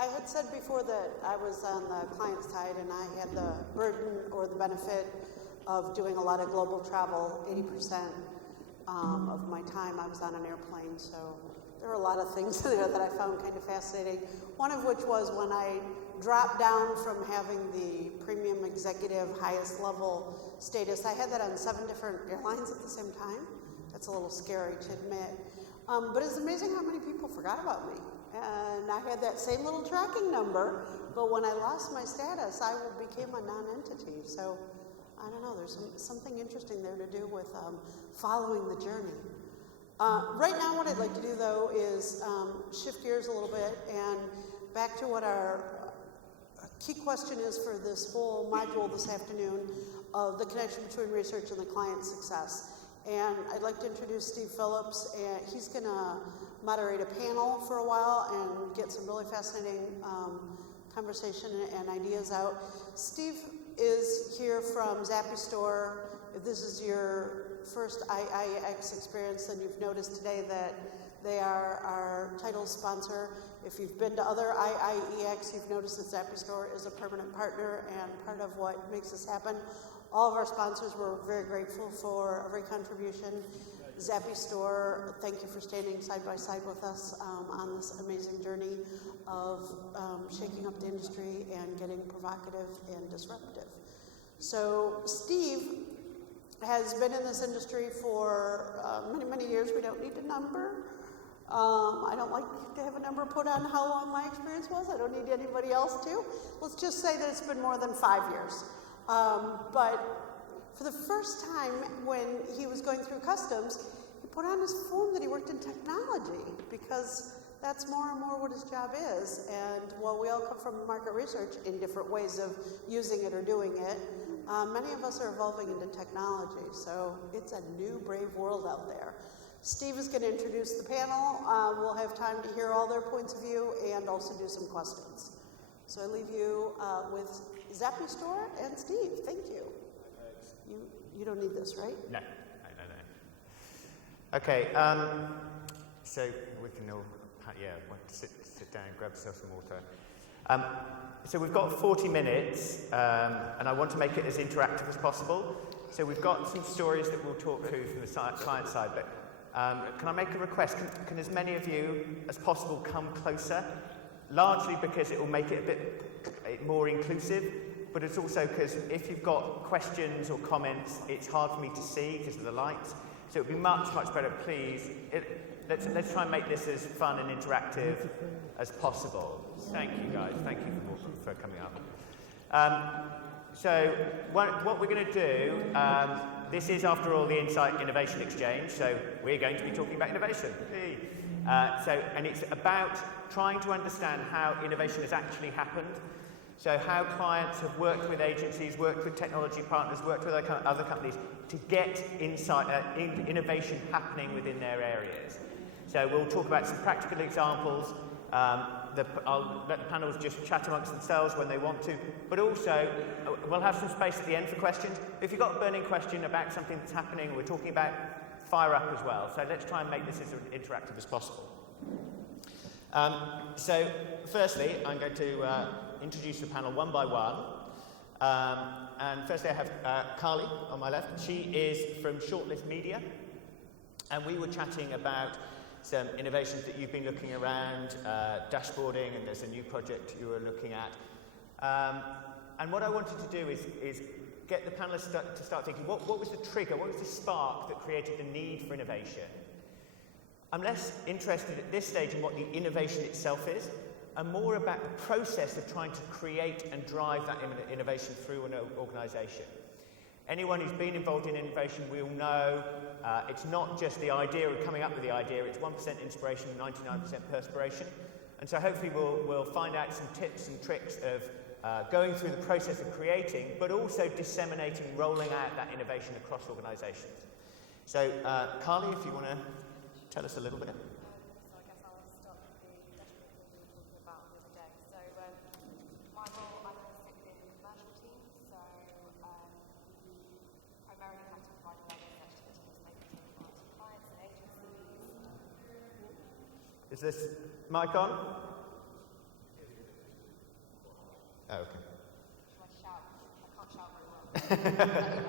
I had said before that I was on the client side and I had the burden or the benefit of doing a lot of global travel. 80% of my time I was on an airplane, so there were a lot of things in there that I found kind of fascinating. One of which was when I dropped down from having the premium executive highest level status. I had that on 7 different airlines at the same time. That's a little scary to admit. But it's amazing how many people forgot about me. And I had that same little tracking number, but when I lost my status, I became a non-entity. So I don't know, there's something interesting there to do with following the journey. Right now what I'd like to do though is shift gears a little bit and back to what our key question is for this whole module this afternoon of the connection between research and the client success. And I'd like to introduce Steve Phillips, and he's going to moderate a panel for a while and get some really fascinating conversation and ideas out. Steve is here from Zappy Store. If this is your first IIeX experience, then you've noticed today that they are our title sponsor. If you've been to other IIeX, you've noticed that Zappy Store is a permanent partner and part of what makes this happen. All of our sponsors, we're very grateful for every contribution. Zappy Store, thank you for standing side by side with us on this amazing journey of shaking up the industry and getting provocative and disruptive. So Steve has been in this industry for many, many years. We don't need a number. I don't like to have a number put on how long my experience was. I don't need anybody else to. Let's just say that it's been more than 5 years. But for the first time when he was going through customs, he put on his form that he worked in technology because that's more and more what his job is. And while we all come from market research in different ways of using it or doing it, many of us are evolving into technology. So it's a new, brave world out there. Steve is going to introduce the panel. We'll have time to hear all their points of view and also do some questions. So I leave you with Zappy Store and Steve. Thank you. You don't need this, right? No. Okay, so we can all, sit down and grab yourself some water. So we've got 40 minutes, and I want to make it as interactive as possible. So we've got some stories that we'll talk through from the client side, but can I make a request? Can as many of you as possible come closer? Largely because it will make it a bit more inclusive, but it's also because if you've got questions or comments, it's hard for me to see because of the lights. So it would be much, much better, please. Let's try and make this as fun and interactive as possible. Thank you, guys. Thank you for coming up. So what we're going to do, this is, after all, the Insight Innovation Exchange, so we're going to be talking about innovation. And it's about trying to understand how innovation has actually happened. So how clients have worked with agencies, worked with technology partners, worked with other companies to get innovation happening within their areas. So we'll talk about some practical examples. I'll let the panels just chat amongst themselves when they want to, but also we'll have some space at the end for questions. If you've got a burning question about something that's happening, we're talking about, fire up as well. So let's try and make this as interactive as possible. So firstly, I'm going to introduce the panel one by one. And firstly, I have Carly on my left. She is from Shortlist Media. And we were chatting about some innovations that you've been looking around, dashboarding, and there's a new project you were looking at. And what I wanted to do is get the panelists to start thinking, what was the trigger, what was the spark that created the need for innovation? I'm less interested at this stage in what the innovation itself is, and more about the process of trying to create and drive that innovation through an organisation. Anyone who's been involved in innovation will know it's not just the idea of coming up with the idea, it's 1% inspiration and 99% perspiration. And so hopefully we'll find out some tips and tricks of going through the process of creating, but also disseminating, rolling out that innovation across organisations. So Carly, if you want to tell us a little bit. So I guess I'll start with the dashboard that we were talking about the other day. So my role, I sit within the commercial team, so we primarily have to provide a lot of research to the teams making to clients and agencies. Is this mic on? Oh, okay. Shall I shout? I can't shout very well. Is that any better?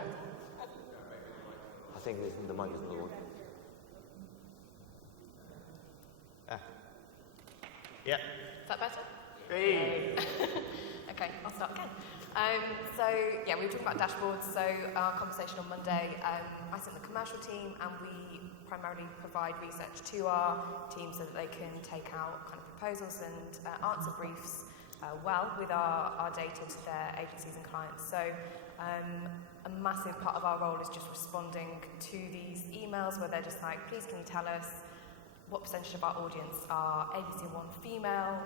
I think the mic is not working. Yeah. Is that better? Hey. Okay, I'll start again. So yeah, we were talking about dashboards. So our conversation on Monday, I sit in the commercial team, and we primarily provide research to our team so that they can take out kind of proposals and answer briefs well with our data to their agencies and clients. So a massive part of our role is just responding to these emails where they're just like, please can you tell us what percentage of our audience are ABC1 female,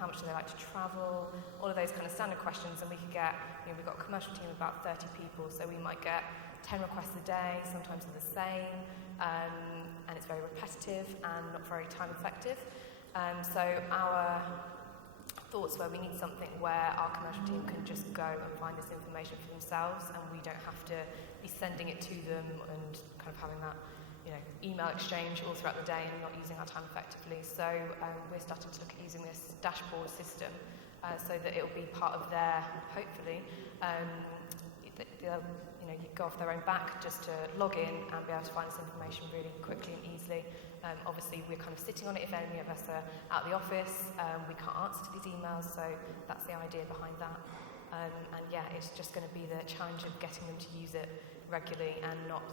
how much do they like to travel, all of those kind of standard questions. And we could get, we've got a commercial team of about 30 people, so we might get 10 requests a day, sometimes they're the same, and it's very repetitive and not very time effective. So our thoughts were we need something where our commercial team can just go and find this information for themselves, and we don't have to be sending it to them and kind of having that email exchange all throughout the day and not using our time effectively. So we're starting to look at using this dashboard system so that it will be part of their, hopefully, you go off their own back just to log in and be able to find this information really quickly and easily. Obviously, we're kind of sitting on it if any of us are out of the office. We can't answer to these emails, so that's the idea behind that. And yeah, it's just going to be the challenge of getting them to use it regularly and not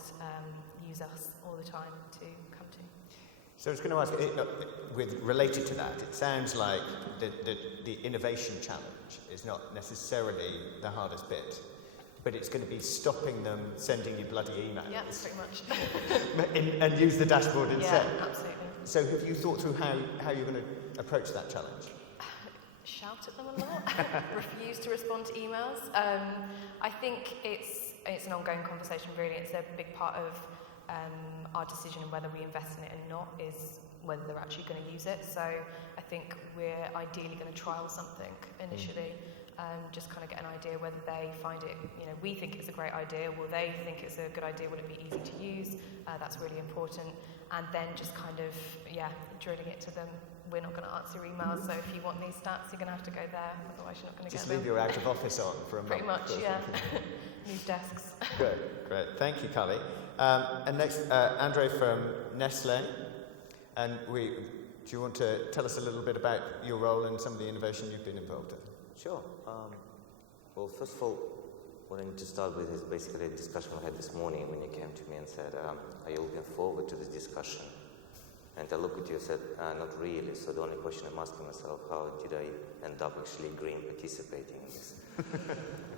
use us all the time to come to. So I was going to ask, related to that, it sounds like the innovation challenge is not necessarily the hardest bit, but it's going to be stopping them sending you bloody emails. Yeah, pretty much. and use the dashboard instead. Yeah, absolutely. So have you thought through how you're going to approach that challenge? Shout at them a lot, refuse to respond to emails. I think it's an ongoing conversation, really. It's a big part of our decision on whether we invest in it or not is whether they're actually going to use it. So I think we're ideally going to trial something initially, just kind of get an idea whether they find it, we think it's a great idea, will they think it's a good idea, will it be easy to use? That's really important. And then just kind of, drilling it to them. We're not going to answer emails, so if you want these stats, you're going to have to go there, otherwise you're not going to get them. Just leave your out of office on for a Pretty month. much, yeah. News desks. Great. Thank you, Carly. And next, Andre from Nestle. And do you want to tell us a little bit about your role and some of the innovation you've been involved in? Sure. Well, first of all, what I need to start with is basically a discussion I had this morning when you came to me and said, are you looking forward to this discussion? And I looked at you and said, not really. So the only question I'm asking myself, how did I end up actually agreeing participating in this?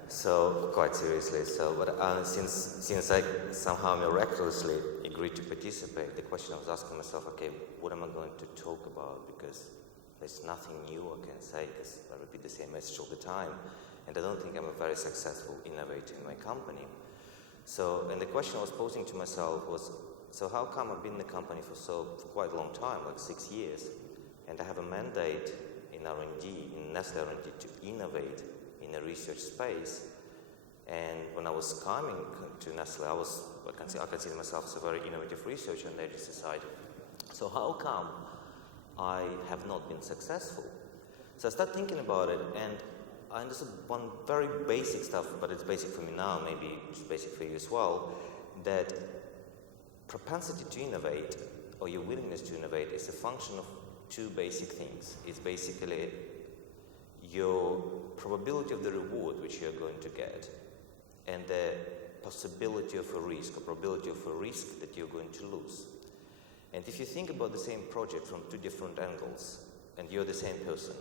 So, quite seriously. So, but since I somehow miraculously agreed to participate, the question I was asking myself, okay, what am I going to talk about? Because there's nothing new I can say, because I repeat the same message all the time. And I don't think I'm a very successful innovator in my company. So, and the question I was posing to myself was, so how come I've been in the company for quite a long time, like 6 years, and I have a mandate in R&D, in Nestle R&D, to innovate in a research space. And when I was coming to Nestle, I consider myself as a very innovative researcher on the agency side. So how come I have not been successful? So I started thinking about it, and I understood one very basic stuff, but it's basic for me now, maybe it's basic for you as well, that propensity to innovate, or your willingness to innovate, is a function of two basic things. It's basically your probability of the reward which you're going to get, and the possibility of a risk, or probability of a risk that you're going to lose. And if you think about the same project from two different angles, and you're the same person,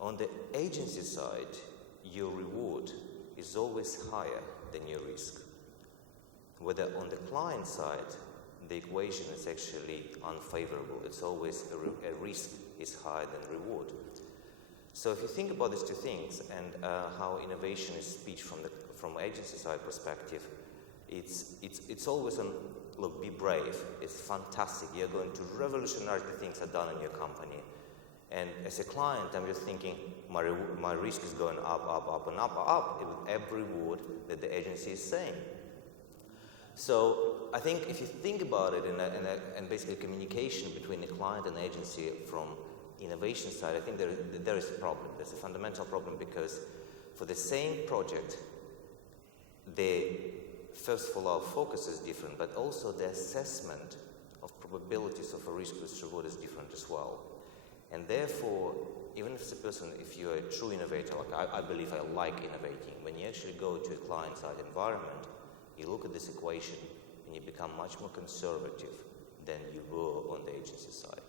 on the agency side, your reward is always higher than your risk. Whether on the client side, the equation is actually unfavorable. It's always a risk is higher than reward. So if you think about these two things and how innovation is speech from agency side perspective, it's always on, look, be brave. It's fantastic. You're going to revolutionize the things I've done in your company. And as a client, I'm just thinking, my risk is going up and up with every word that the agency is saying. So I think if you think about it and basically communication between the client and agency from innovation side, I think there is a problem. There's a fundamental problem because for the same project, first of all, our focus is different, but also the assessment of probabilities of a risk versus reward is different as well. And therefore, even if you're a true innovator, like I believe I like innovating, when you actually go to a client-side environment, you look at this equation and you become much more conservative than you were on the agency side.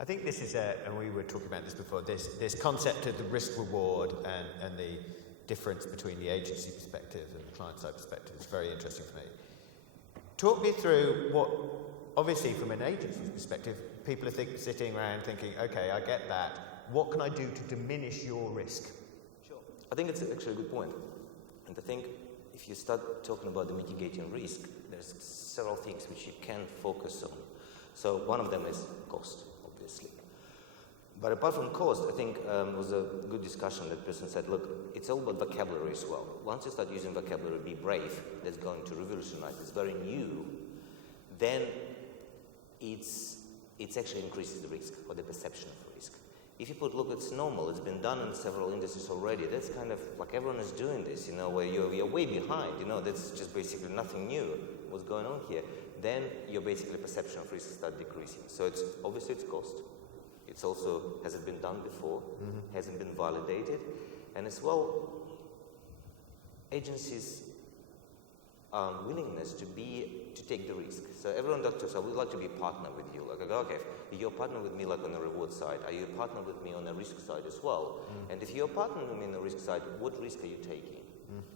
I think this is and we were talking about this before, this concept of the risk-reward and the difference between the agency perspective and the client-side perspective is very interesting for me. Talk me through what, obviously from an agency's perspective, people are sitting around thinking, okay, I get that. What can I do to diminish your risk? Sure. I think it's actually a good point. And I think if you start talking about the mitigating risk, there's several things which you can focus on. So one of them is cost, obviously. But apart from cost, I think it was a good discussion. That person said, look, it's all about vocabulary as well. Once you start using vocabulary, be brave, that's going to revolutionize, it's very new, then it actually increases the risk or the perception of risk. If you put, look, it's normal, it's been done in several industries already, that's kind of like everyone is doing this, where you're way behind, that's just basically nothing new, what's going on here, then your basically perception of risk start decreasing. So it's obviously it's cost. It's also, has it been done before, hasn't been validated, and as well, agencies' willingness to take the risk. So everyone doctors, I would like to be a partner with you. Like I go, okay, if you're a partner with me like on the reward side, are you a partner with me on the risk side as well? And if you're a partner with me on the risk side, what risk are you taking?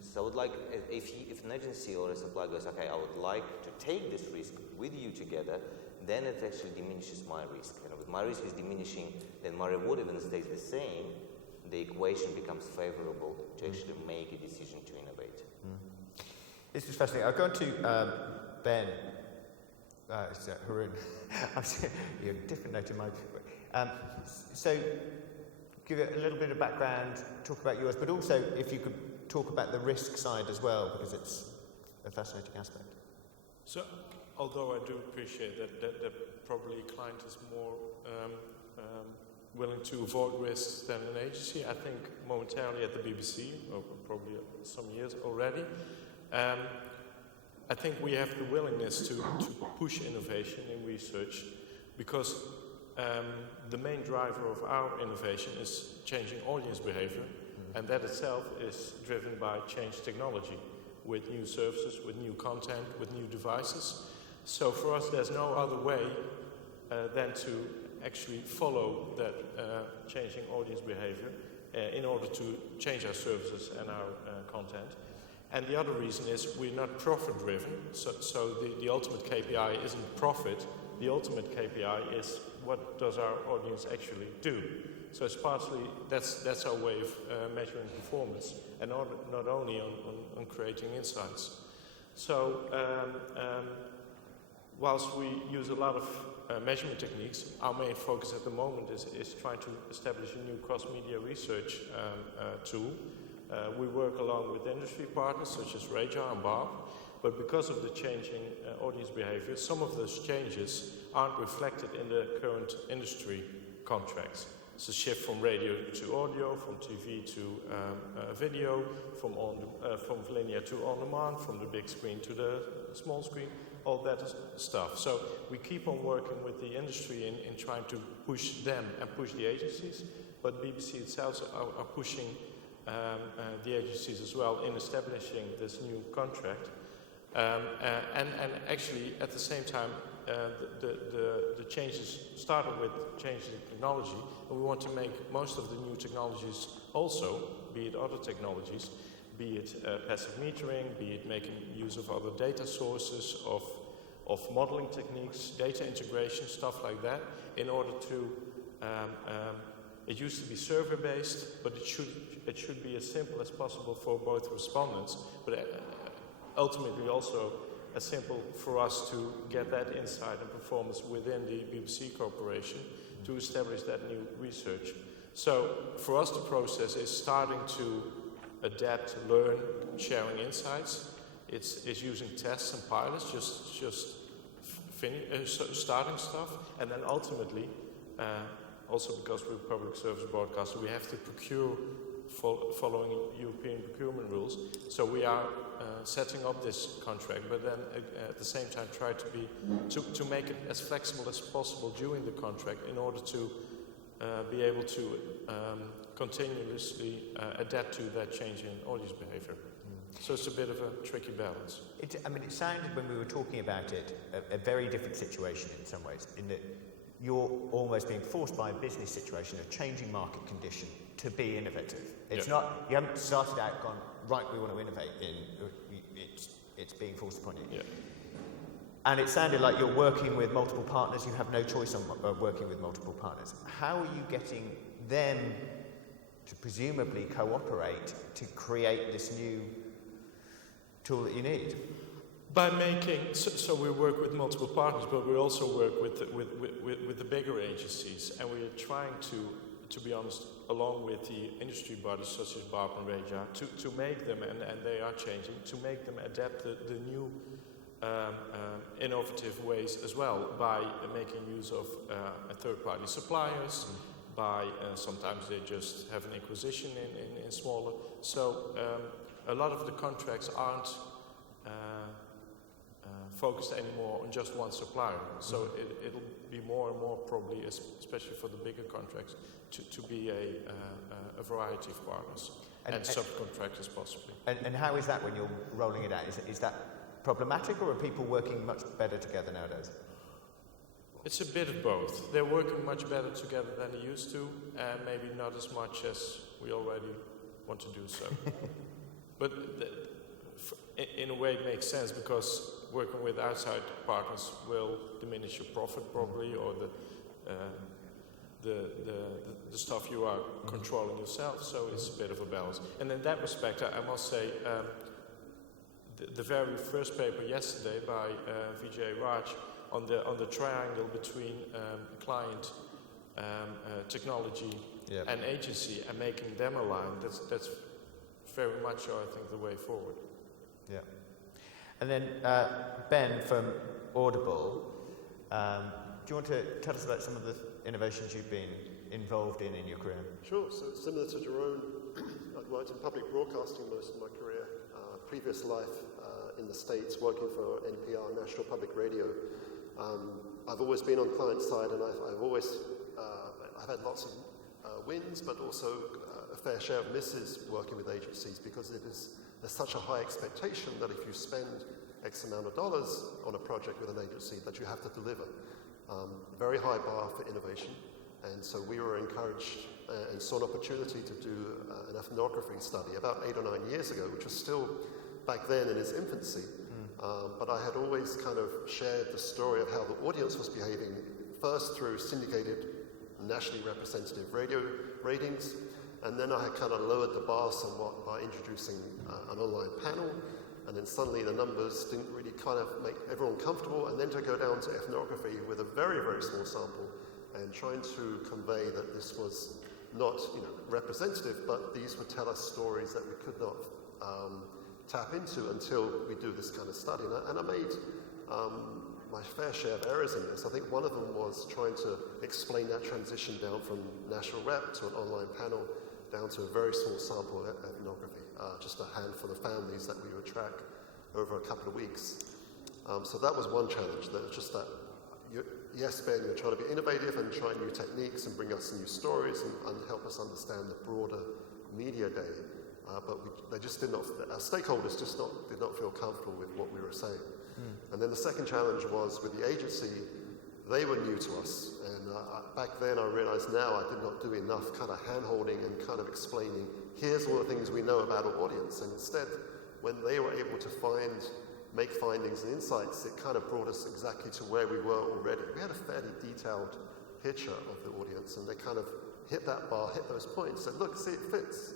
So I would like, if an agency or a supplier goes, okay, I would like to take this risk with you together, then it actually diminishes my risk. And if my risk is diminishing, then my reward even stays the same, the equation becomes favorable to actually make a decision to innovate. This is fascinating. I'll go on to Ben. Haroon. You're a different note in my... so give it a little bit of background, talk about yours, but also if you could talk about the risk side as well, because it's a fascinating aspect. So, although I do appreciate that probably a client is more willing to avoid risks than an agency, I think momentarily at the BBC, or probably some years already, I think we have the willingness to push innovation in research because the main driver of our innovation is changing audience behavior, and that itself is driven by changed technology with new services, with new content, with new devices. So for us, there's no other way than to actually follow that changing audience behavior in order to change our services and our content. And the other reason is we're not profit-driven, so the ultimate KPI isn't profit. The ultimate KPI is what does our audience actually do. So it's partially, that's our way of measuring performance, and not only on creating insights. So whilst we use a lot of measurement techniques, our main focus at the moment is trying to establish a new cross-media research tool. We work along with industry partners such as Radar and Barb, but because of the changing audience behavior, some of those changes aren't reflected in the current industry contracts. It's a shift from radio to audio, from TV to video, from linear to on-demand, from the big screen to the small screen, all that stuff. So we keep on working with the industry in trying to push them and push the agencies, but BBC itself are pushing the agencies as well in establishing this new contract. And actually, at the same time, the changes started with changes in technology, and we want to make most of the new technologies also, be it other technologies, be it passive metering, be it making use of other data sources, of modeling techniques, data integration, stuff like that, in order to it used to be server-based, but it should be as simple as possible for both respondents, but ultimately also as simple for us to get that insight and performance within the BBC Corporation to establish that new research. So for us, the process is starting to adapt, learn, sharing insights. It's using tests and pilots, just starting stuff, and then ultimately Also because we're a public service broadcaster, we have to procure following European procurement rules. So we are setting up this contract, but then at the same time try to make it as flexible as possible during the contract in order to be able to continuously adapt to that change in audience behavior. So it's a bit of a tricky balance. It sounded when we were talking about it a very different situation in some ways, in that you're almost being forced by a business situation, a changing market condition, to be innovative. It's not, you haven't started out gone, right, we want to innovate it's being forced upon you. Yeah. And it sounded like you're working with multiple partners, you have no choice on working with multiple partners. How are you getting them to presumably cooperate to create this new tool that you need? By making, so we work with multiple partners, but we also work with the bigger agencies, and we are trying to be honest, along with the industry bodies such as BARP and RAJA, to make them, and they are changing, to make them adapt the new innovative ways as well, by making use of third-party suppliers, by sometimes they just have an acquisition in smaller. So a lot of the contracts aren't focused anymore on just one supplier. So it'll be more and more probably, especially for the bigger contracts, to be a variety of partners and subcontractors possibly. And how is that when you're rolling it out? Is that problematic, or are people working much better together nowadays? It's a bit of both. They're working much better together than they used to, and maybe not as much as we already want to do so. But in a way it makes sense, because working with outside partners will diminish your profit probably, or the stuff you are controlling yourself, so it's a bit of a balance. And in that respect, I must say, the very first paper yesterday by Vijay Raj on the triangle between client, technology, and agency, and making them align, that's very much, I think, the way forward. Yeah. And then Ben from Audible, do you want to tell us about some of the innovations you've been involved in your career? Sure. So similar to Jerome, I've worked in public broadcasting most of my career. Previous life in the States, working for NPR, National Public Radio. I've always been on client side, and I've had lots of wins, but also a fair share of misses working with agencies, because there's such a high expectation that if you spend X amount of dollars on a project with an agency, that you have to deliver. Very high bar for innovation, and so we were encouraged and saw an opportunity to do an ethnography study about 8 or 9 years ago, which was still back then in its infancy. But I had always kind of shared the story of how the audience was behaving, first through syndicated, nationally representative radio ratings, and then I had kind of lowered the bar somewhat by introducing an online panel, and then suddenly the numbers didn't really kind of make everyone comfortable, and then to go down to ethnography with a very, very small sample, and trying to convey that this was not, representative, but these would tell us stories that we could not tap into until we do this kind of study. And I made my fair share of errors in this. I think one of them was trying to explain that transition down from national rep to an online panel down to a very small sample of ethnography, just a handful of families that we would track over a couple of weeks. So that was one challenge, that just that, yes, Ben, you're trying to be innovative and try new techniques and bring us new stories and help us understand the broader media day. But they just did not, our stakeholders just did not feel comfortable with what we were saying. And then the second challenge was with the agency. They were new to us, and back then I realized now I did not do enough kind of hand-holding and kind of explaining, here's all the things we know about our audience. And instead, when they were able to make findings and insights, it kind of brought us exactly to where we were already. We had a fairly detailed picture of the audience, and they kind of hit that bar, hit those points, said, look, see, it fits.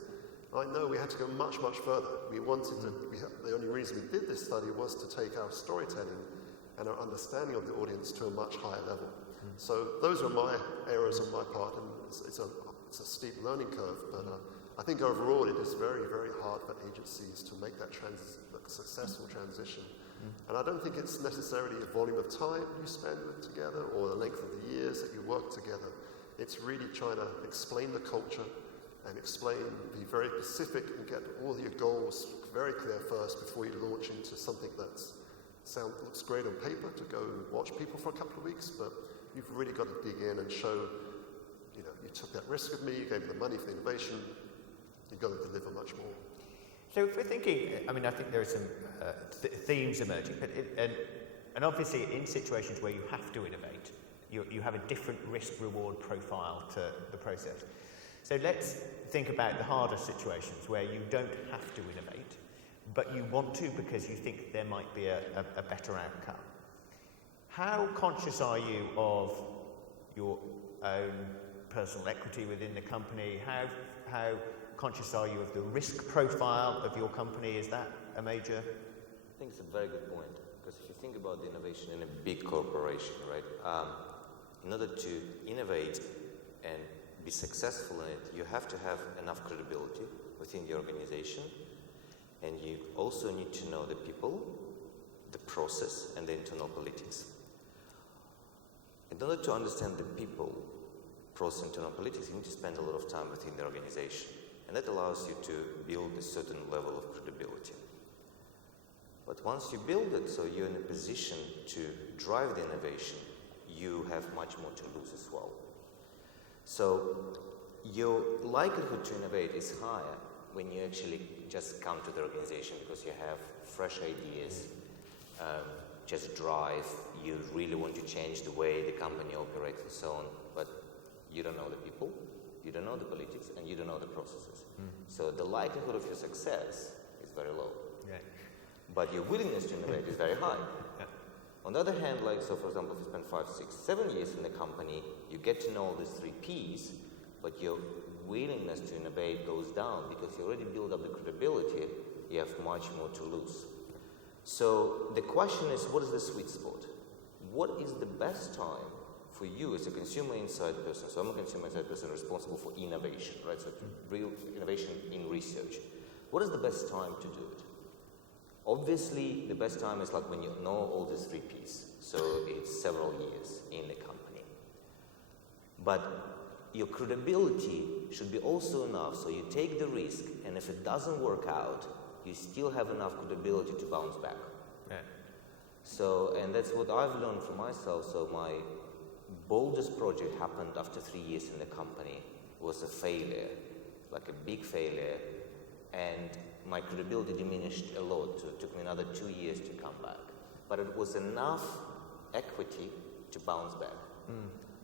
I know we had to go much, much further. The only reason we did this study was to take our storytelling and our understanding of the audience to a much higher level. So those were my errors on my part, and it's a steep learning curve, but I think overall it is very, very hard for agencies to make that successful transition. And I don't think it's necessarily a volume of time you spend together or the length of the years that you work together. It's really trying to explain the culture and be very specific and get all your goals very clear first before you launch into something that looks great on paper to go and watch people for a couple of weeks, but you've really got to dig in and show, you took that risk with me, you gave me the money for the innovation, you've got to deliver much more. So if we're thinking, I think there are some themes emerging, but and obviously in situations where you have to innovate, you have a different risk-reward profile to the process. So let's think about the harder situations where you don't have to innovate, but you want to because you think there might be a better outcome. How conscious are you of your own personal equity within the company? How conscious are you of the risk profile of your company? Is that a major? I think it's a very good point, because if you think about the innovation in a big corporation, right, in order to innovate and be successful in it, you have to have enough credibility within the organization, and you also need to know the people, the process, and the internal politics. In order to understand the people, process, internal politics, you need to spend a lot of time within the organization, and that allows you to build a certain level of credibility. But once you build it, so you're in a position to drive the innovation, you have much more to lose as well. So your likelihood to innovate is higher when you actually just come to the organization because you have fresh ideas, just drive, you really want to change the way the company operates and so on, but you don't know the people, you don't know the politics, and you don't know the processes. So the likelihood of your success is very low. Yeah. But your willingness to innovate is very high. Yeah. On the other hand, so for example, if you spend 5, 6, 7 years in the company, you get to know all these 3 Ps, but your willingness to innovate goes down because you already build up the credibility, you have much more to lose. So the question is, what is the sweet spot? What is the best time for you as a consumer insight person? So I'm a consumer insight person responsible for innovation, right? So real innovation in research. What is the best time to do it? Obviously, the best time is when you know all these 3 Ps. So it's several years in the company. But your credibility should be also enough so you take the risk, and if it doesn't work out, you still have enough credibility to bounce back. Yeah. So, and that's what I've learned for myself. So my boldest project happened after 3 years in the company. It was a failure, like a big failure, and my credibility diminished a lot. So it took me another 2 years to come back. But it was enough equity to bounce back.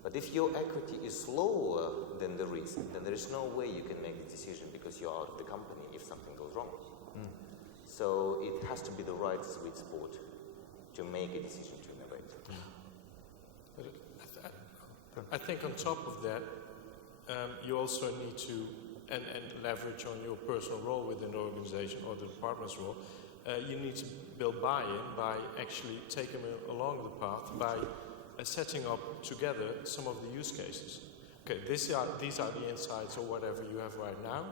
But if your equity is lower than the risk, then there is no way you can make the decision because you're out of the company if something goes wrong. So it has to be the right sweet spot to make a decision to innovate. I think on top of that, you also need to, and leverage on your personal role within the organization or the department's role, you need to build buy-in by actually taking them along the path by setting up together some of the use cases. Okay, these are the insights or whatever you have right now.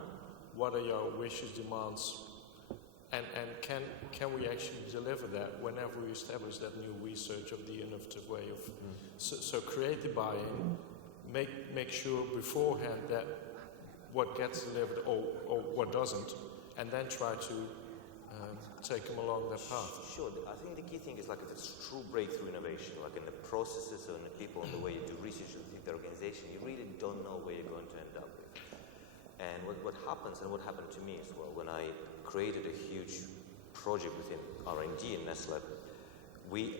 What are your wishes, demands, and can we actually deliver that whenever we establish that new research of the innovative way of so create the buy-in, make sure beforehand that what gets delivered or what doesn't, and then try to take them along that path. Sure. I think the key thing is if it's true breakthrough innovation, in the processes or in the people and the way you do research within the organization, you really don't know where you're going to end up with. And what happens, and what happened to me as well, when I created a huge project within R&D in Nestle, we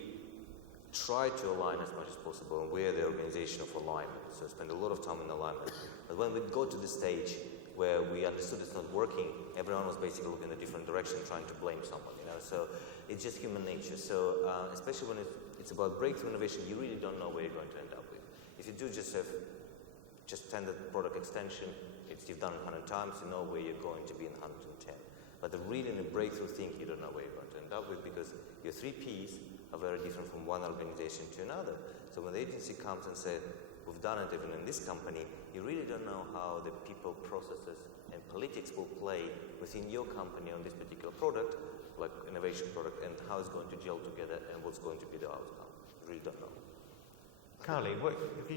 try to align as much as possible, and we're the organization of alignment, so I spend a lot of time in alignment. But when we go to the stage where we understood it's not working, everyone was basically looking in a different direction, trying to blame someone, so it's just human nature. So especially when it's about breakthrough innovation, you really don't know where you're going to end up with. If you do just have standard product extension, you've done it 100 times, you know where you're going to be in 110. But really in a breakthrough thing, you don't know where you're going to end up with because your 3 Ps are very different from one organization to another. So when the agency comes and says, we've done it even in this company, you really don't know how the people, processes, and politics will play within your company on this particular product, like innovation product, and how it's going to gel together and what's going to be the outcome. You really don't know. Carly, do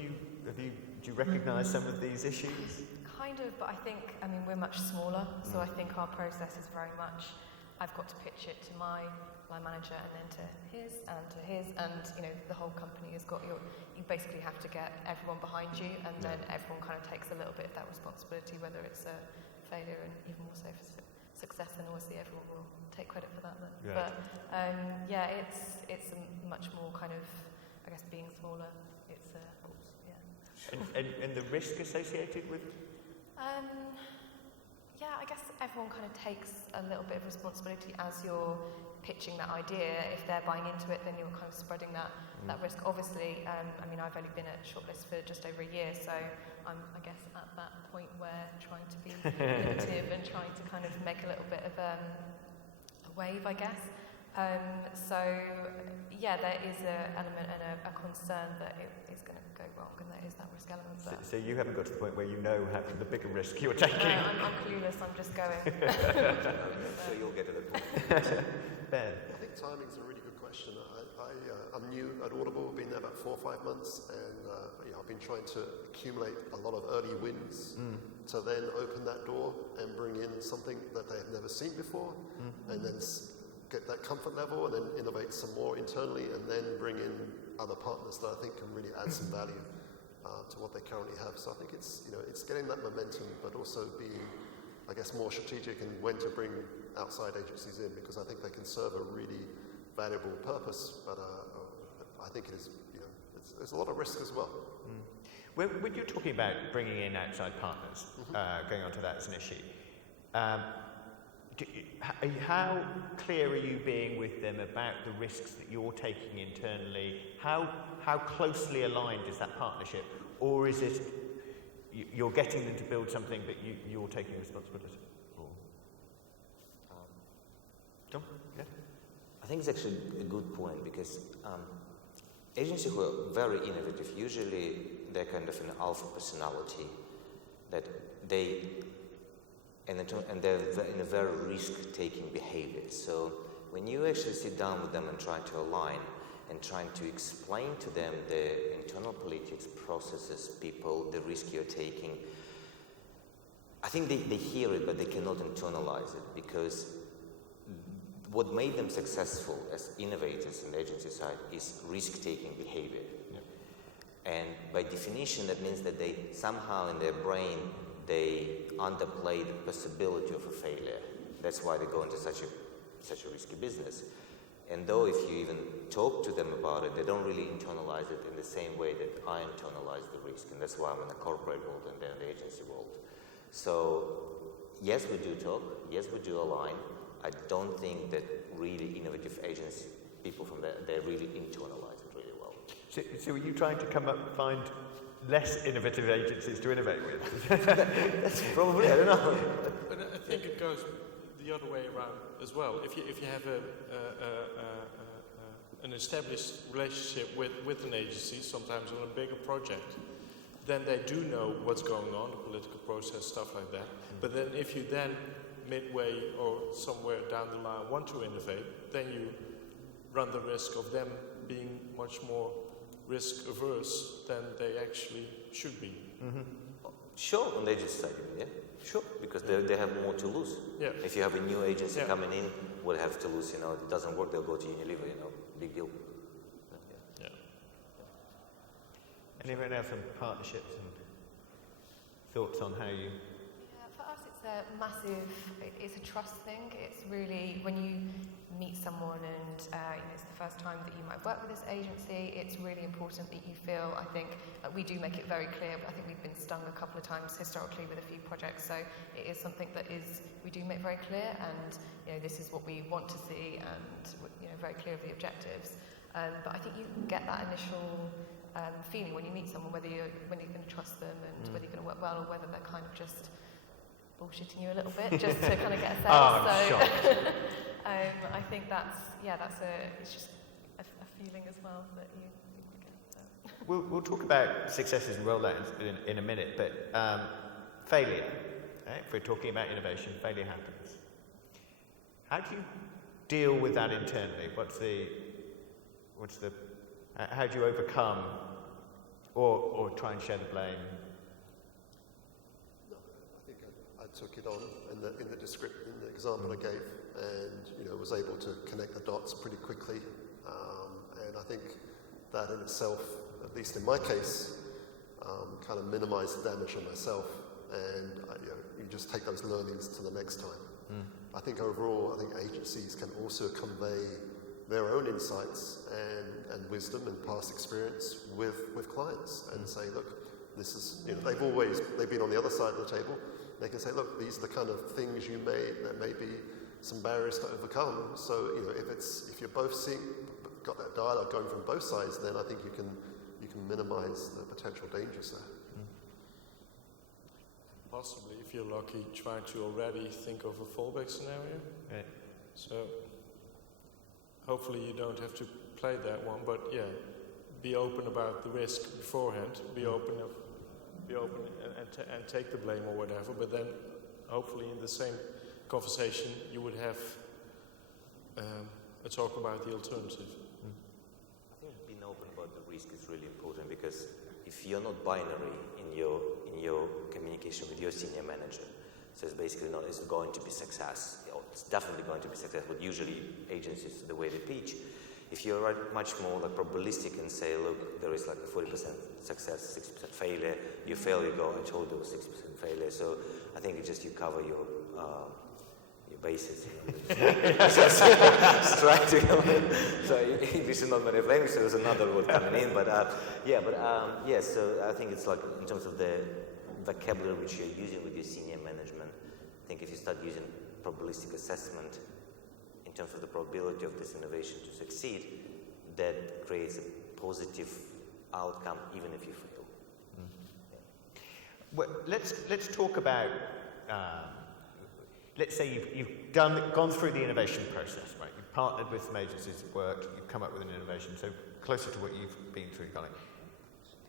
you recognise some of these issues? Kind of, but I think, we're much smaller, so I think our process is very much, I've got to pitch it to my line manager and then to his, and the whole company has got you basically have to get everyone behind you, and then everyone kind of takes a little bit of that responsibility, whether it's a failure and even more so for success, then obviously everyone will take credit for that then. Right. But it's a much more kind of, I guess, being smaller, it's And the risk associated with? I guess everyone kind of takes a little bit of responsibility as you're pitching that idea. If they're buying into it, then you're kind of spreading that risk. Obviously, I've only been at Shortlist for just over a year, so I'm, I guess, at that point where trying to be innovative and trying to kind of make a little bit of a wave, I guess. There is an element and a concern that it is going to go wrong, and there is that risk element. So you haven't got to the point where you know the bigger risk you're taking? No, I'm clueless, I'm just going. So you'll get to the point. Ben? I think timing's a really good question. I'm new at Audible, been there about 4 or 5 months, and I've been trying to accumulate a lot of early wins to then open that door and bring in something that they've never seen before, and then get that comfort level, and then innovate some more internally, and then bring in other partners that I think can really add some value to what they currently have. So I think it's getting that momentum, but also being, I guess, more strategic in when to bring outside agencies in, because I think they can serve a really valuable purpose. But I think it is, there's a lot of risk as well. When you're talking about bringing in outside partners, going on to that as an issue, how clear are you being with them about the risks that you're taking internally? How closely aligned is that partnership? Or is it you're getting them to build something but you're taking responsibility? John? Yeah? I think it's actually a good point, because agencies who are very innovative, usually they're kind of an alpha personality, that they're in a very risk-taking behavior. So when you actually sit down with them and try to align and trying to explain to them the internal politics, processes, people, the risk you're taking, I think they hear it, but they cannot internalize it, because what made them successful as innovators in the agency side is risk-taking behavior. And by definition, that means that they somehow in their brain, they underplay the possibility of a failure. That's why they go into such a risky business. And though if you even talk to them about it, they don't really internalize it in the same way that I internalize the risk. And that's why I'm in the corporate world and they're in the agency world. So yes, we do talk. Yes, we do align. I don't think that really innovative agency people from there, they really internalize it really well. So are you trying to find less innovative agencies to innovate with? That's probably, I don't know. But I think it goes the other way around as well. If you have an established relationship with an agency, sometimes on a bigger project, then they do know what's going on, the political process, stuff like that. But then if you then midway or somewhere down the line want to innovate, then you run the risk of them being much more risk averse than they actually should be. Sure, on the agency side, yeah, sure, because they have more to lose. Yeah. If you have a new agency coming in, what have to lose? It doesn't work, they'll go to Unilever. Big deal. Yeah. Anyone else on partnerships and thoughts on how you? For us, it's a trust thing. It's really when you meet someone and it's the first time that you might work with this agency, it's really important that you feel, I think, we do make it very clear, but I think we've been stung a couple of times historically with a few projects, so it is something that we do make very clear, and this is what we want to see, and very clear of the objectives. But I think you can get that initial feeling when you meet someone, when you're going to trust them and whether you're going to work well or whether they're kind of just bullshitting you a little bit just to kind of get a sense. I think it's just a feeling as well that you get. We'll talk about successes and rollouts in a minute, but failure. If we're talking about innovation, failure happens. How do you deal with that internally? How do you overcome or try and share the blame? No, I think I took it on in the example I gave, and was able to connect the dots pretty quickly. And I think that in itself, at least in my case, kind of minimized the damage on myself, and you just take those learnings to the next time. I think overall, agencies can also convey their own insights and wisdom and past experience with clients and say, look, this is, they've been on the other side of the table. They can say, look, these are the kind of things you made that may be some barriers to overcome. So, if you're both got that dialogue going from both sides, then I think you can minimize the potential dangers there. Possibly, if you're lucky, try to already think of a fallback scenario. Right. So hopefully you don't have to play that one, but yeah, be open about the risk beforehand. Be open and take the blame or whatever. But then, hopefully, in the same conversation, you would have a talk about the alternative. I think being open about the risk is really important, because if you're not binary in your communication with your senior manager, so it's basically not, it's going to be success. It's definitely going to be successful. Usually agencies, the way they pitch, if you're much more like probabilistic and say, look, there is like a 40% success, 60% failure, you fail, you go, I told you it was 60% failure. So I think it's just you cover your bases. Just try to. So English is not my language, so there's another word coming in. But so I think it's like in terms of the vocabulary which you're using with your senior management. I think if you start using probabilistic assessment in terms of the probability of this innovation to succeed, that creates a positive outcome even if you fail. Well, let's talk about. Let's say you've gone through the innovation process, right? You've partnered with some agencies that worked. You've come up with an innovation, so closer to what you've been through, Colin.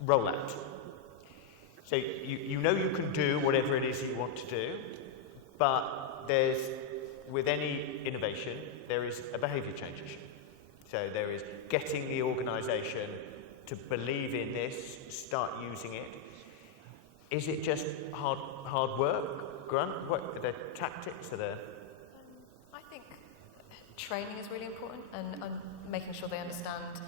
Rollout. So you know you can do whatever it is you want to do, but with any innovation, there is a behaviour change issue. So there is getting the organisation to believe in this, start using it. Is it just hard work, grunt? What are the tactics that are? I think training is really important, and making sure they understand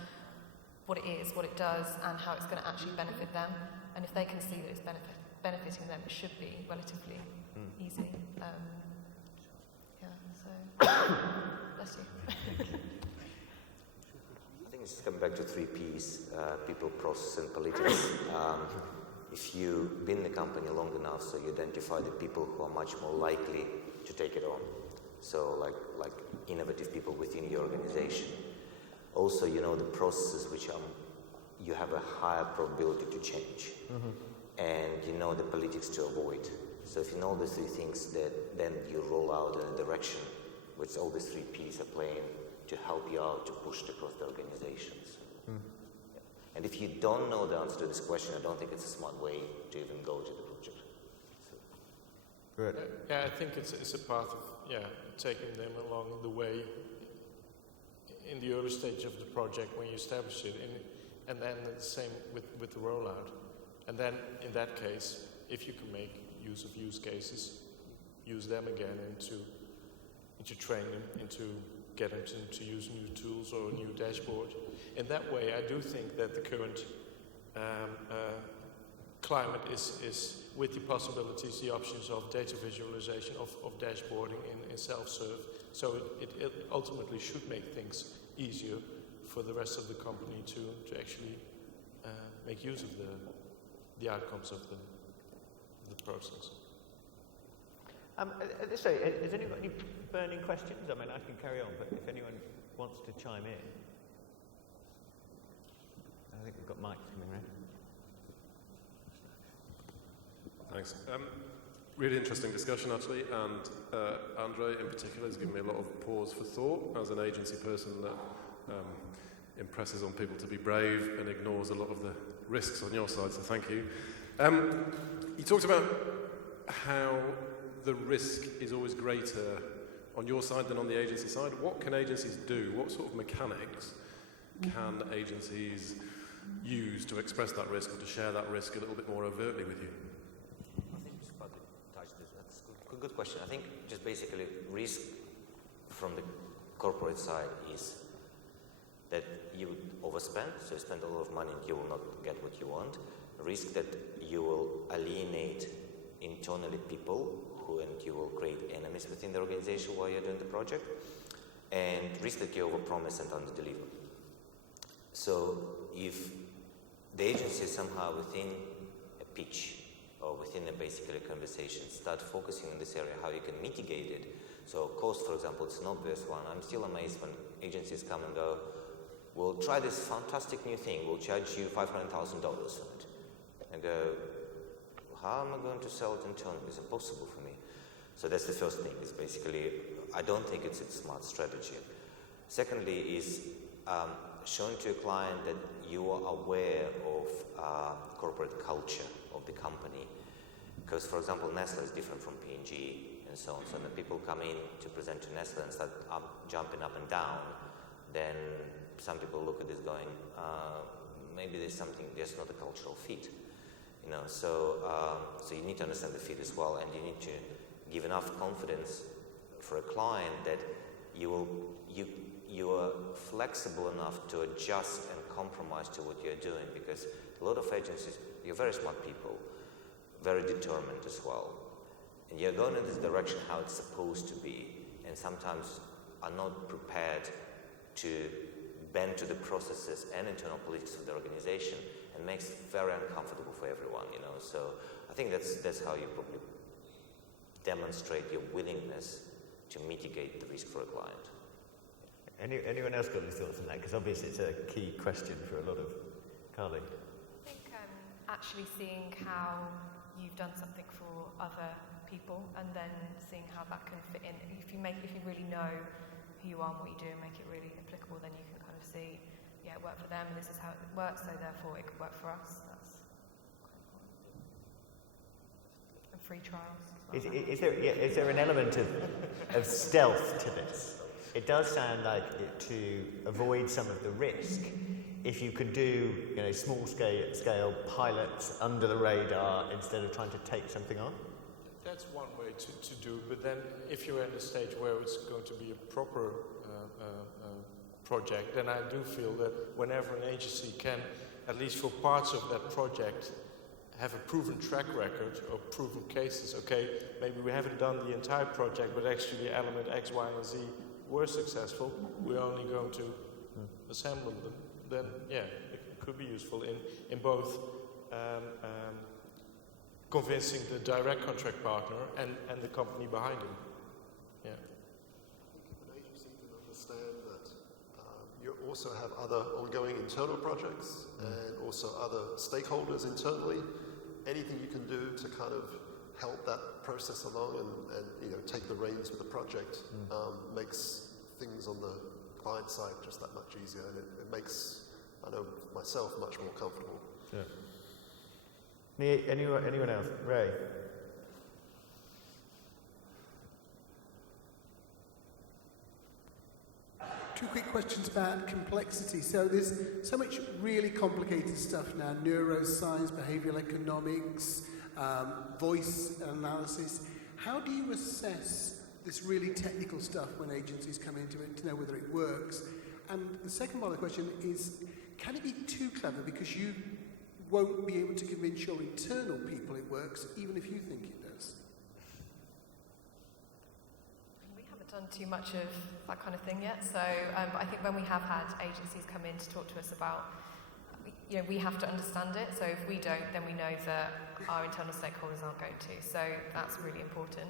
what it is, what it does, and how it's going to actually benefit them. And if they can see that it's benefiting them, it should be relatively easy. Bless you. I think it's coming back to 3 Ps, people, process, and politics. If you've been in the company long enough, so you identify the people who are much more likely to take it on. So like innovative people within your organization. Also, the processes which you have a higher probability to change. And the politics to avoid. So if you know those 3 things, then you roll out in a direction which all these 3 Ps are playing to help you out to push it across the organizations. And if you don't know the answer to this question, I don't think it's a smart way to even go to the project. So. Good. Yeah, I think it's a path of taking them along the way in the early stage of the project when you establish it, and then the same with the rollout. And then in that case, if you can make use of use cases, use them again into training, into get them to use new tools or a new dashboard. In that way, I do think that the current climate is with the possibilities, the options of data visualization, of dashboarding in self-serve. So it ultimately should make things easier for the rest of the company to actually make use of the outcomes of the process. At this stage, has anyone got any burning questions? I mean, I can carry on, but if anyone wants to chime in. I think we've got mics coming around. Thanks. Really interesting discussion, actually, and Andre in particular has given me a lot of pause for thought as an agency person that impresses on people to be brave and ignores a lot of the risks on your side, so thank you. You talked about how the risk is always greater on your side than on the agency side. What can agencies do? What sort of mechanics can agencies use to express that risk or to share that risk a little bit more overtly with you? I think just about to touch this. That's a good question. I think just basically risk from the corporate side is that you would overspend, so you spend a lot of money and you will not get what you want. Risk that you will alienate internally people and you will create enemies within the organization while you're doing the project. And risk that you overpromise and underdeliver. So if the agency somehow within a pitch or within a basically conversation start focusing on this area, how you can mitigate it. So cost, for example, it's an obvious one. I'm still amazed when agencies come and go, we'll try this fantastic new thing, we'll charge you $500,000 for it. And go, how am I going to sell it internally? Is it possible for me? So that's the first thing, is basically, I don't think it's a smart strategy. Secondly is showing to a client that you are aware of corporate culture of the company. Because, for example, Nestle is different from P&G and so on. So when people come in to present to Nestle and start jumping up and down, then some people look at this going, maybe there's not a cultural fit. You know, so you need to understand the fit as well, and you need to give enough confidence for a client that you are flexible enough to adjust and compromise to what you're doing, because a lot of agencies, you're very smart people, very determined as well, and you're going in this direction how it's supposed to be, and sometimes are not prepared to bend to the processes and internal politics of the organization, and makes it very uncomfortable for everyone, you know. So I think that's how you probably demonstrate your willingness to mitigate the risk for a client. Anyone else got any thoughts on that? Because obviously it's a key question for a lot of Carly. I think actually seeing how you've done something for other people and then seeing how that can fit in. If you really know who you are and what you do and make it really applicable, then you can kind of see, yeah, it worked for them and this is how it works, so therefore it could work for us. That's quite important. And free trials as well. Is there an element of stealth to this? It does sound like to avoid some of the risk, if you could do small scale pilots under the radar instead of trying to take something on? That's one way to do, but then if you're at a stage where it's going to be a proper project, then I do feel that whenever an agency can, at least for parts of that project, have a proven track record or proven cases, okay, maybe we haven't done the entire project, but actually element X, Y, and Z were successful, we're only going to assemble them, then yeah, it could be useful in both convincing the direct contract partner and the company behind him. Yeah. An agency can understand that you also have other ongoing internal projects and also other stakeholders internally. Anything you can do to kind of help that process along and take the reins with the project makes things on the client side just that much easier, and it makes, I know myself, much more comfortable. Yeah. Anyone else? Ray? Two quick questions about complexity. So there's so much really complicated stuff now, neuroscience, behavioral economics, voice analysis. How do you assess this really technical stuff when agencies come into it to know whether it works? And the second part of the question is, can it be too clever because you won't be able to convince your internal people it works, even if you think it does? We haven't done too much of that kind of thing yet, so but I think when we have had agencies come in to talk to us about, we have to understand it, so if we don't, then we know that our internal stakeholders aren't going to, so that's really important.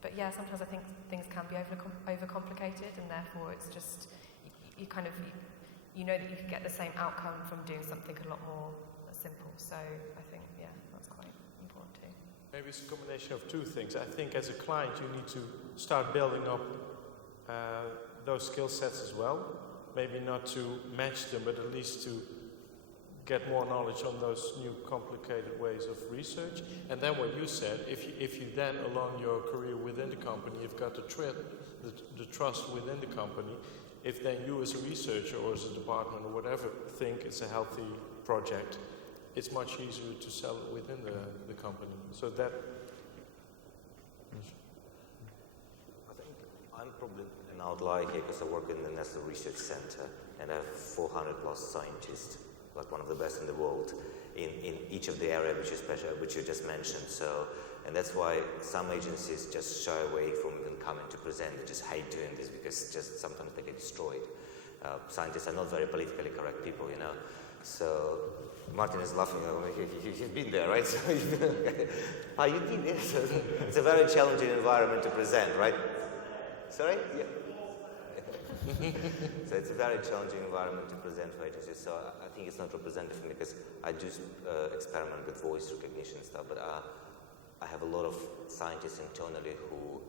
But yeah, sometimes I think things can be overcomplicated, and therefore it's just, you know that you can get the same outcome from doing something a lot more simple. So I think, yeah, that's quite important too. Maybe it's a combination of two things. I think as a client you need to start building up those skill sets as well. Maybe not to match them, but at least to get more knowledge on those new complicated ways of research. And then what you said, if you then along your career within the company, you've got the trust within the company, if then you as a researcher or as a department or whatever think it's a healthy project, it's much easier to sell it within the company. So that. I think I'm probably an outlier here because I work in the Nestle Research Center and I have 400 plus scientists, like one of the best in the world, in each of the area which you just mentioned. So, and that's why some agencies just shy away from even coming to present. They just hate doing this because just sometimes they get destroyed. Scientists are not very politically correct people, you know. So Martin is laughing. He's been there, right? So you did this. It's a very challenging environment to present, right? Sorry? Yeah. So it's a very challenging environment to present for agencies. So I think it's not representative for me because I do experiment with voice recognition and stuff, but I have a lot of scientists internally who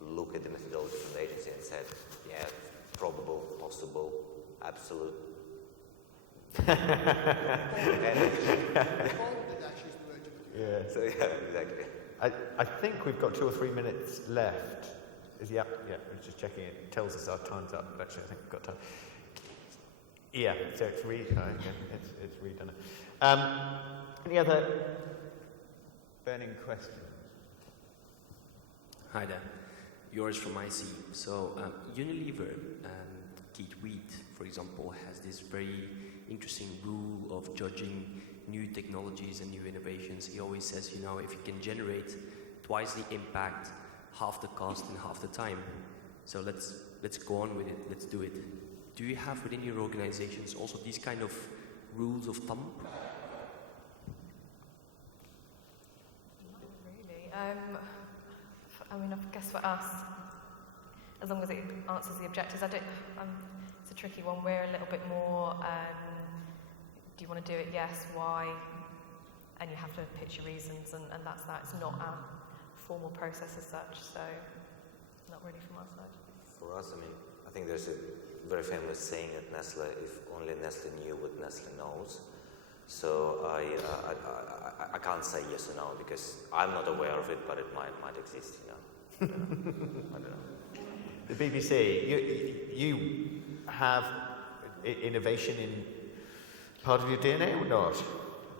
look at the methodology from the agency and said, yeah, probable, possible, absolute. Yeah. So yeah, exactly. I think we've got 2 or 3 minutes left. Yeah, we're just checking it. It tells us our time's up, but actually I think we've got time. Yeah, so it's it's redone it. Any other burning questions? Hi there. Yours from IC. So Unilever Keith Wheat, for example, has this very interesting rule of judging new technologies and new innovations. He always says, you know, if you can generate twice the impact, half the cost and half the time. So let's go on with it. Let's do it. Do you have within your organizations also these kind of rules of thumb? Not really. I mean, I guess for us, as long as it answers the objectives, it's a tricky one. We're a little bit more, do you want to do it? Yes. Why? And you have to pitch your reasons, and that's that. It's not our formal process as such, so not really from our side. For us, I mean, I think there's a very famous saying at Nestle, if only Nestle knew what Nestle knows. So I can't say yes or no because I'm not aware of it, but it might exist, you know. I don't know. The BBC, you have innovation in part of your DNA or not?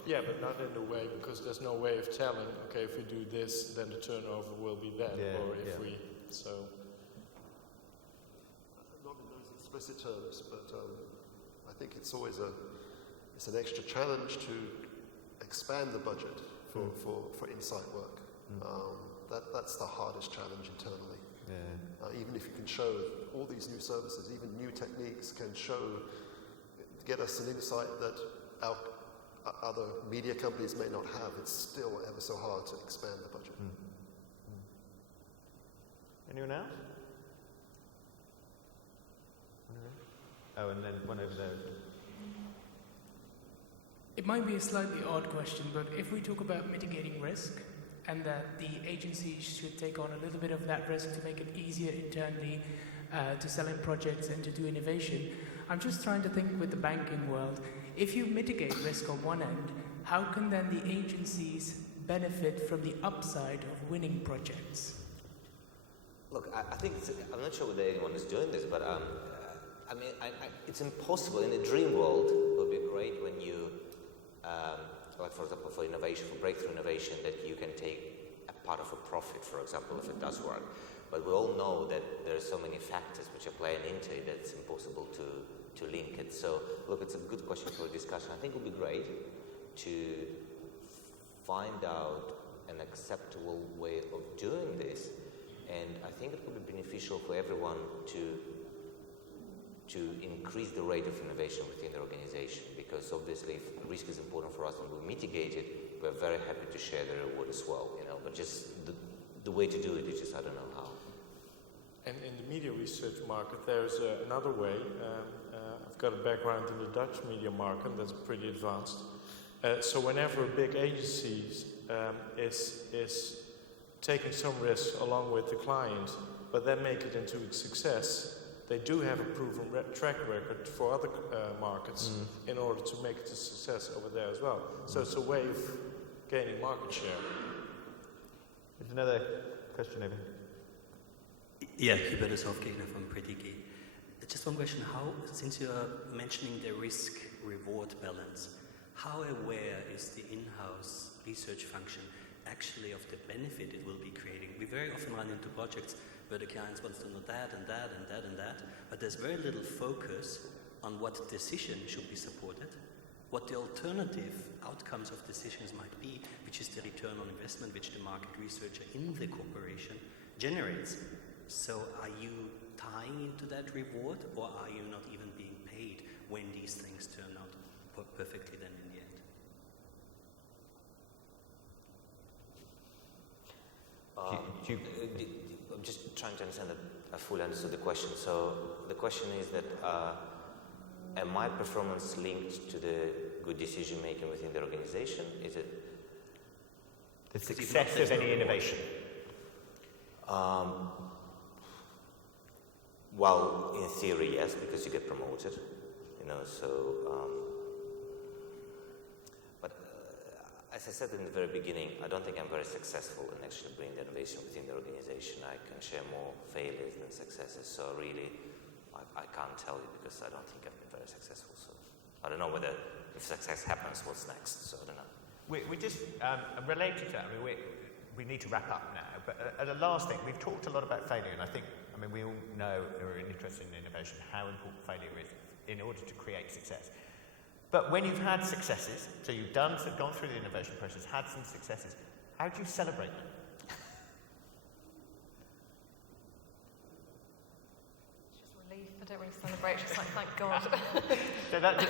Yeah, but not in the way, because there's no way of telling, okay, if we do this, then the turnover will be that, or if we, so. Not in those explicit terms, but I think it's always it's an extra challenge to expand the budget for insight work. That's the hardest challenge internally. Yeah. Even if you can show all these new services, even new techniques can get us an insight that our other media companies may not have, it's still ever so hard to expand the budget. Anyone else? Oh, and then one over there. It might be a slightly odd question, but if we talk about mitigating risk and that the agencies should take on a little bit of that risk to make it easier internally to sell in projects and to do innovation, I'm just trying to think with the banking world. If you mitigate risk on one end, how can then the agencies benefit from the upside of winning projects? Look, I think I'm not sure whether anyone is doing this, but I mean, it's impossible. In a dream world, it would be great when you, like for example, for innovation, for breakthrough innovation, that you can take a part of a profit, for example, if it does work. But we all know that there are so many factors which are playing into it that it's impossible to link it. So, look, it's a good question for a discussion. I think it would be great to find out an acceptable way of doing this, and I think it would be beneficial for everyone to increase the rate of innovation within the organization, because obviously if risk is important for us and we mitigate it, we're very happy to share the reward as well, you know, but just the way to do it is just, I don't know how. And in the media research market, there's another way. I've got a background in the Dutch media market that's pretty advanced. So whenever a big agency is taking some risk along with the client, but then make it into a success, they do have a proven track record for other markets in order to make it a success over there as well. So it's a way of gaining market share. There's another question over here. Yeah, Hubert Hofkegner from Pretty Key. Just one question. How, since you're mentioning the risk-reward balance, how aware is the in-house research function actually of the benefit it will be creating? We very often run into projects where the clients want to know that and that and that and that, but there's very little focus on what decision should be supported, what the alternative outcomes of decisions might be, which is the return on investment which the market researcher in the corporation generates. So are you tying into that reward, or are you not even being paid when these things turn out perfectly then in the end? I'm just trying to understand that I fully understood the question. So the question is that am my performance linked to the good decision making within the organization? Is it the success of any innovation? Well, in theory, yes, because you get promoted, you know. So, but as I said in the very beginning, I don't think I'm very successful in actually bringing the innovation within the organization. I can share more failures than successes. So really, I can't tell you because I don't think I've been very successful. So I don't know whether if success happens, what's next. So I don't know. We just related to that. I mean, we need to wrap up now. But the last thing, we've talked a lot about failure, and I think, we all know who are interested in innovation how important failure is in order to create success. But when you've had successes, so you've gone through the innovation process, had some successes, how do you celebrate them? It's just relief. I don't really celebrate. Just like, thank God. So that's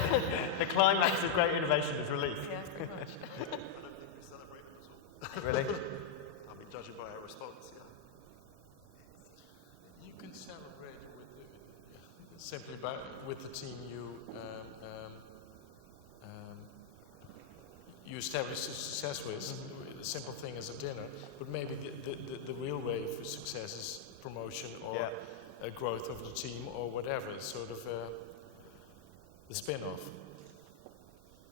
the climax of great innovation is relief. Yeah, pretty much. I don't think we celebrate it at all. Really? I mean, judging by our response, yeah. You can celebrate simply with the team you establish success with. Mm-hmm. The simple thing is a dinner, but maybe the real way of success is promotion or a growth of the team or whatever. It's sort of the spin-off.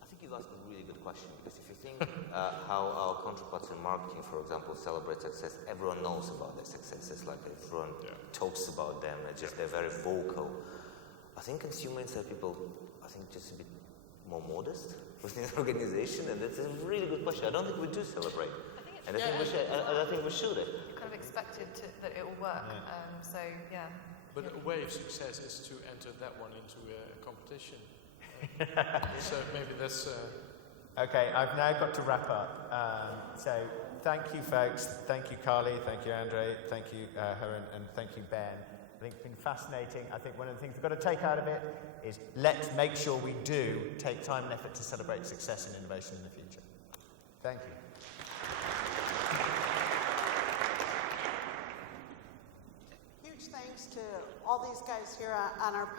I think you asked a really good question, because if you think how our counterparts in marketing, for example, celebrate success, everyone knows about their successes, like everyone talks about them, they're very vocal. I think consumer insight people, just a bit more modest within the organization, and that's a really good question. I don't think we do celebrate. I think we should. You're kind of expected that it will work. So, yeah. But a way of success is to enter that one into a competition. So maybe that's... Okay, I've now got to wrap up. So thank you, folks. Thank you, Carly. Thank you, Andre. Thank you, Heren. And thank you, Ben. I think it's been fascinating. I think one of the things we've got to take out of it is let's make sure we do take time and effort to celebrate success and innovation in the future. Thank you. Huge thanks to all these guys here on our